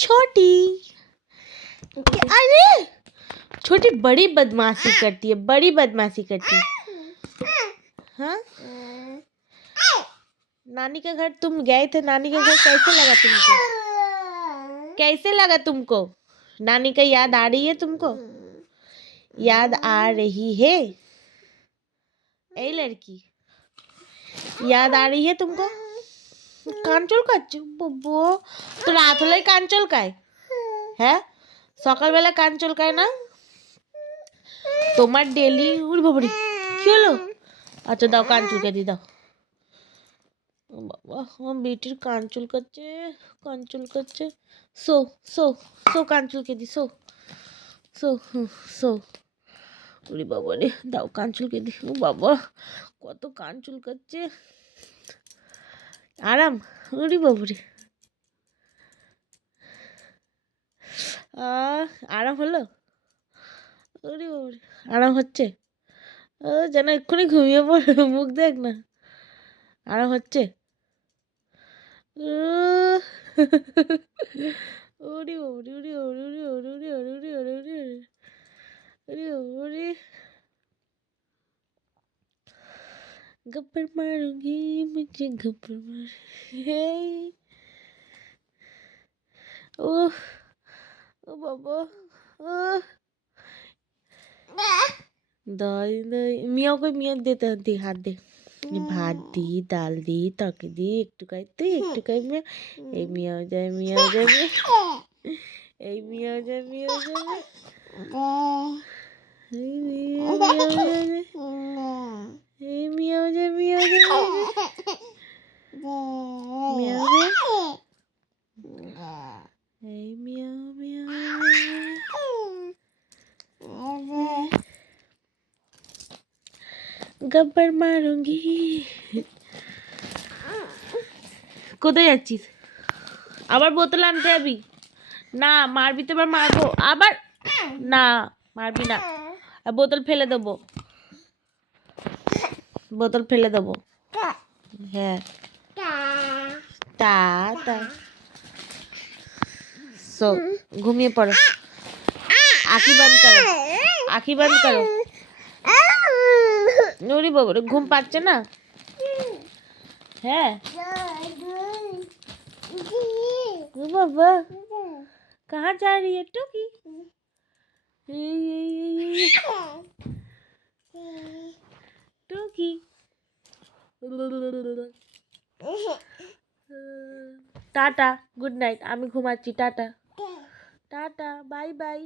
छोटी। अरे छोटी बड़ी बदमाशी करती है, बड़ी बदमाशी करती है। हाँ नानी का घर तुम गए थे, नानी का घर कैसे लगा तुमको? कैसे लगा तुमको? नानी का याद आ रही है तुमको? याद आ रही है? ए लड़की याद आ रही है तुमको? কাঞ্চল খাচ্ছে বাবা, তো রাত হলে কাঞ্চল খায়? হ্যাঁ সকালবেলা কাঞ্চল খায় না? তোমার ডেলি উড়ি বাবারি কি হলো? আচ্ছা দাও কাঞ্চুলকে দি দাও। বাবা আমার বেটির কাঞ্চুল খাচ্ছে, কাঞ্চুল খাচ্ছে। সো সো সো কাঞ্চুলকে দি, সো সো সো। উড়ি বাবারে দাও কাঞ্চুলকে দি। ও বাবা কত কাঞ্চুল খাচ্ছে। আরাম? উড়ি বাবারে আরাম হলো? ওরে বাবারে আরাম হচ্ছে? ও যেন এক্ষুনি ঘুমিয়ে পড়ে, মুখ দেখ না। আরাম হচ্ছে? ওরে বাবারে ওরে বাবারে ওরে বাবারে ওরে বাবারে ওরে বাবারে ওরে বাবারে गप्पर मारूंगी मुझे गप्पर मार। हे ओह ओ बाबा ओह दाई दाई मियाँ को मियाँ देते दे हाथ दे। ভাত দি ডাল দি তরকারি দি একটু খাই তুই একটু খাই মিয়া। এই মিয়াও যায় মিয়াও যায় এই মিয়াও যায় মিয়াও যায় এই মিয়াও যায় এই মিয়াও যায় মিয়াও যায় মিয়াও যায় এই মিয়াও মিয়াও गब्बर मारूंगी। কোথায় যাচ্ছিস? আবার বোতল আনতে যাবি? না মারবি তো, এবার মারবো আবার। না মারবি না, বোতল ফেলে দেবো, বোতল ফেলে দেবো। হ্যাঁ টা টা সো ঘুমিয়ে পড়ো, আঁখি বন্ধ করো, আঁখি বন্ধ করো। নুরি বাবু ঘুম পাচ্ছে না? হ্যাঁ बाबा कहाँ जा रही है टूकी? टूकी टाटा गुड नाइट, আমি ঘুমাচ্ছি, টাটা টাটা বাই বাই।